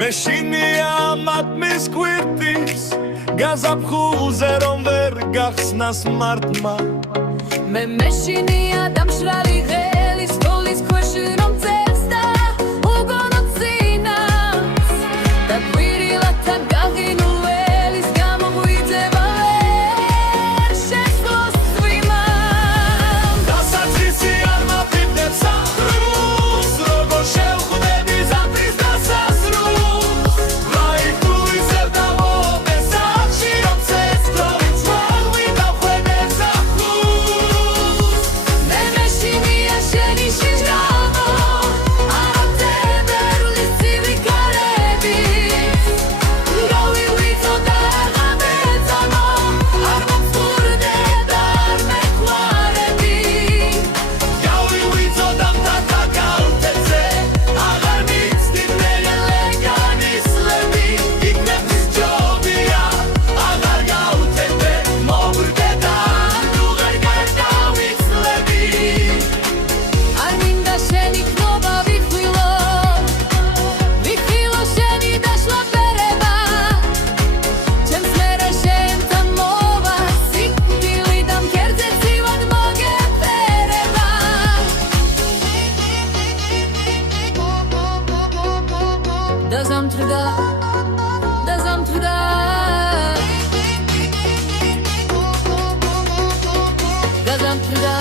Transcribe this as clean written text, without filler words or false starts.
მეშინია მათმის კვირტის გაზაფხულზე რომ ვერ გახსნას მარტმა მე მეშინია დამშრალი ღელის სკოლის ქვეშ რომ წერს და უგონოცინავს და გვირილათან გაღინულ ველის გამოგვიძება ვერ შესვლოს წვიმამ დასაცისი არ მაფრინდებს სახრუს როგორ შევხვდები ზამთრის დასასრულს ლაიქუისებ და მობესახში რომ ცესტოვიც მოღვიდავხვედებს ახლუს მე მეშინია შენი შიჟამო არათებერლის ცივი გარებით გავივიწო და აღარ მეწამო არ მომწურდებ და არ მეხვარები გავივიწო და მთა კალთებზე აღარ მიცდით ლეგანისლები იქნებს ჯობია აღარ გავთეთე მოგვდე და თუ ვერ გავიცლები არ მინდა შენი ქნობა ვიხვილო შენი დაშლა ბერება ჩემს მერე შენთან მოვა სიკვდილი და მკერდზე ცივად მოგეფერება დაზამთრდა დაზამთრდა გაზამთრდა